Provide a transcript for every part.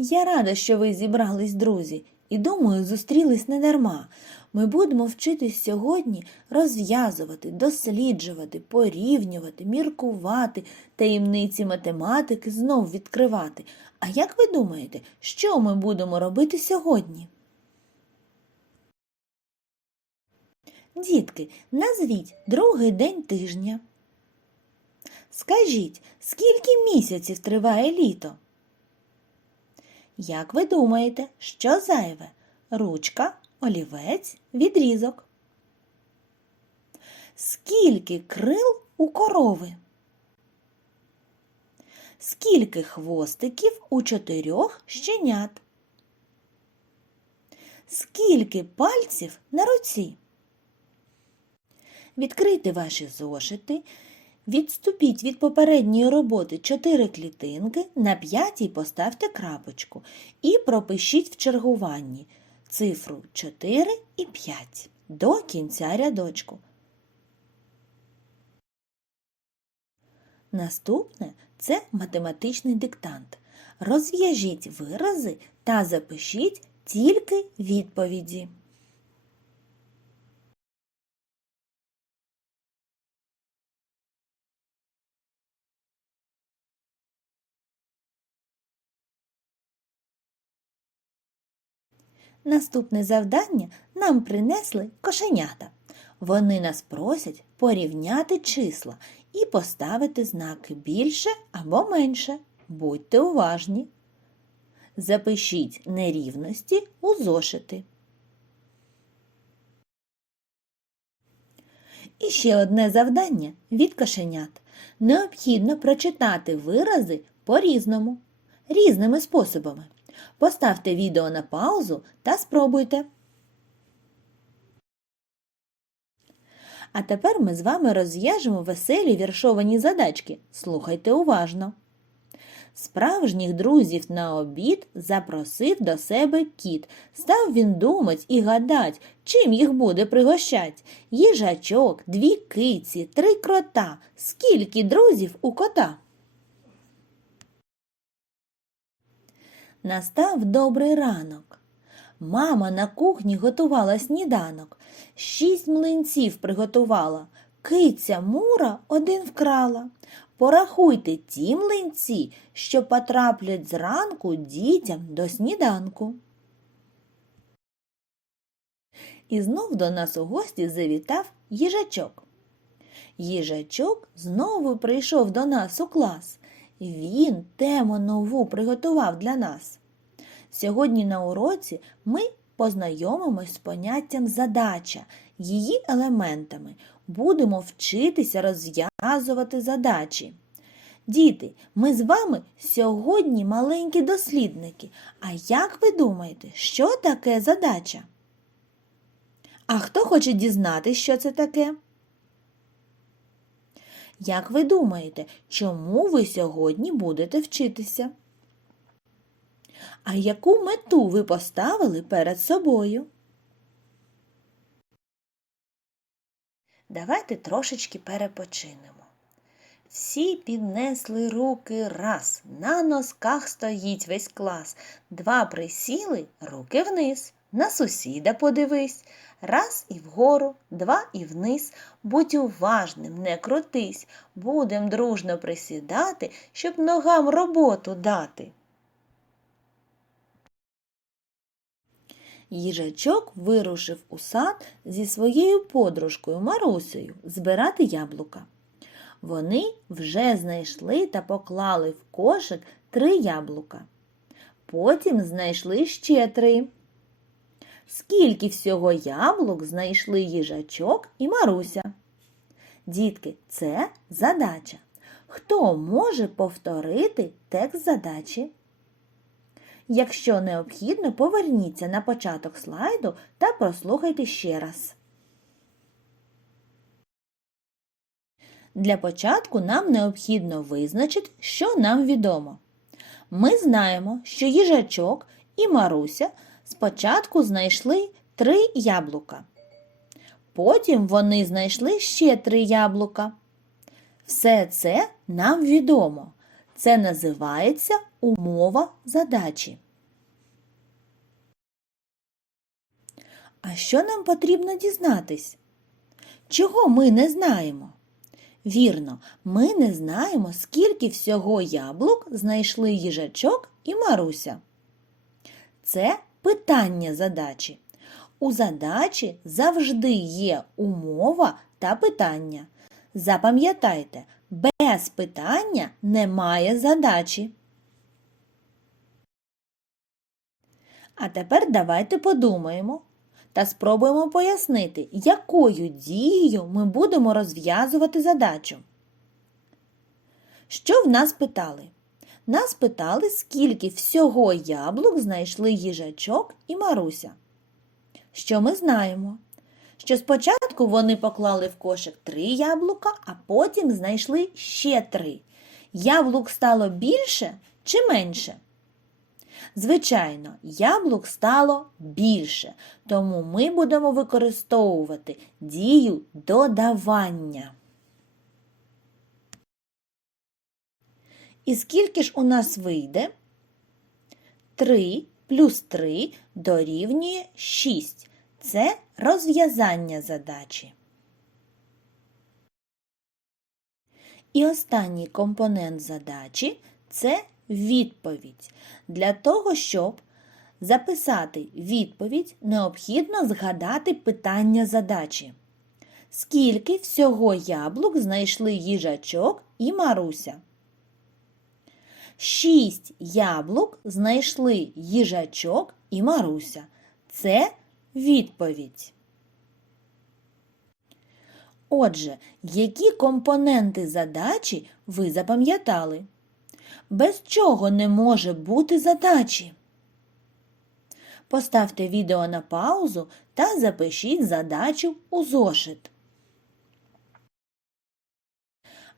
Я рада, що ви зібрались, друзі, і думаю, зустрілись не дарма. Ми будемо вчитись сьогодні розв'язувати, досліджувати, порівнювати, міркувати, таємниці математики знов відкривати. А як ви думаєте, що ми будемо робити сьогодні? Дітки, назвіть другий день тижня. Скажіть, скільки місяців триває літо? Як ви думаєте, що зайве? Ручка, олівець, відрізок? Скільки крил у корови? Скільки хвостиків у чотирьох щенят? Скільки пальців на руці? Відкрийте ваші зошити, відступіть від попередньої роботи 4 клітинки, на п'ятій поставте крапочку і пропишіть в чергуванні цифру 4 і 5 до кінця рядочку. Наступне це математичний диктант. Розв'яжіть вирази та запишіть тільки відповіді. Наступне завдання нам принесли кошенята. Вони нас просять порівняти числа і поставити знаки більше або менше. Будьте уважні. Запишіть нерівності у зошити. І ще одне завдання від кошенят. Необхідно прочитати вирази по-різному, різними способами. Поставте відео на паузу та спробуйте. А тепер ми з вами розв'яжемо веселі віршовані задачки. Слухайте уважно. Справжніх друзів на обід запросив до себе кіт. Став він думать і гадать, чим їх буде пригощать. Їжачок, дві киці, три крота. Скільки друзів у кота? Настав добрий ранок. Мама на кухні готувала сніданок. Шість млинців приготувала. Киця мура один вкрала. Порахуйте ті млинці, що потраплять зранку дітям до сніданку. І знов до нас у гості завітав їжачок. Їжачок знову прийшов до нас у клас. Він тему нову приготував для нас. Сьогодні на уроці ми познайомимось з поняттям задача, її елементами. Будемо вчитися розв'язувати задачі. Діти, ми з вами сьогодні маленькі дослідники. А як ви думаєте, що таке задача? А хто хоче дізнатися, що це таке? Як ви думаєте, чому ви сьогодні будете вчитися? А яку мету ви поставили перед собою? Давайте трошечки перепочинемо. Всі піднесли руки раз, на носках стоїть весь клас. Два присіли, руки вниз, на сусіда подивись. Раз і вгору, два і вниз. Будь уважним, не крутись. Будем дружно присідати, щоб ногам роботу дати. Їжачок вирушив у сад зі своєю подружкою Марусею збирати яблука. Вони вже знайшли та поклали в кошик три яблука. Потім знайшли ще три. Скільки всього яблук знайшли їжачок і Маруся? Дітки, це задача. Хто може повторити текст задачі? Якщо необхідно, поверніться на початок слайду та прослухайте ще раз. Для початку нам необхідно визначити, що нам відомо. Ми знаємо, що їжачок і Маруся Спочатку знайшли три яблука. Потім вони знайшли ще три яблука. Все це нам відомо. Це називається умова задачі. А що нам потрібно дізнатись? Чого ми не знаємо? Вірно, ми не знаємо, скільки всього яблук знайшли їжачок і Маруся. Це питання задачі. У задачі завжди є умова та питання. Запам'ятайте, без питання немає задачі. А тепер давайте подумаємо та спробуємо пояснити, якою дією ми будемо розв'язувати задачу. Що в нас питали? Нас питали, скільки всього яблук знайшли їжачок і Маруся. Що ми знаємо? Що спочатку вони поклали в кошик три яблука, а потім знайшли ще три. Яблук стало більше чи менше? Звичайно, яблук стало більше, тому ми будемо використовувати дію додавання. І скільки ж у нас вийде? 3 плюс 3 дорівнює 6. Це розв'язання задачі. І останній компонент задачі це відповідь. Для того, щоб записати відповідь, необхідно згадати питання задачі. Скільки всього яблук знайшли їжачок і Маруся? Шість яблук знайшли їжачок і Маруся. Це відповідь. Отже, які компоненти задачі ви запам'ятали? Без чого не може бути задачі? Поставте відео на паузу та запишіть задачу у зошит.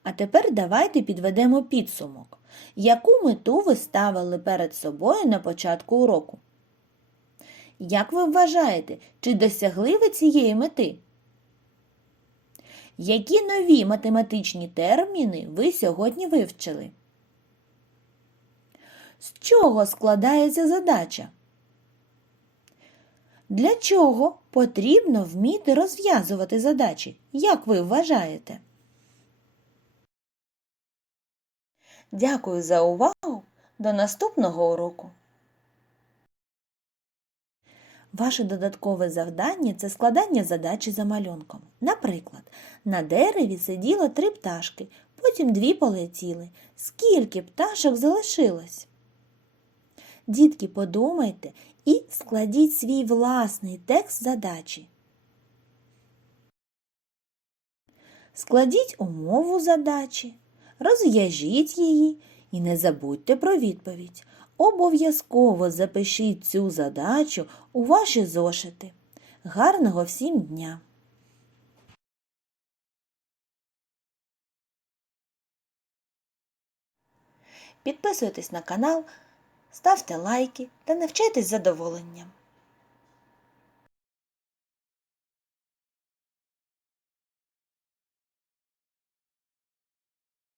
А тепер давайте підведемо підсумок. Яку мету ви ставили перед собою на початку уроку? Як ви вважаєте, чи досягли ви цієї мети? Які нові математичні терміни ви сьогодні вивчили? З чого складається задача? Для чого потрібно вміти розв'язувати задачі? Як ви вважаєте? Дякую за увагу. До наступного уроку. Ваше додаткове завдання це складання задачі за малюнком. Наприклад, на дереві сиділо три пташки, потім дві полетіли. Скільки пташок залишилось? Дітки, подумайте і складіть свій власний текст задачі. Складіть умову задачі, розв'яжіть її і не забудьте про відповідь. Обов'язково запишіть цю задачу у ваші зошити. Гарного всім дня! Підписуйтесь на канал, ставте лайки та навчайтесь задоволенням.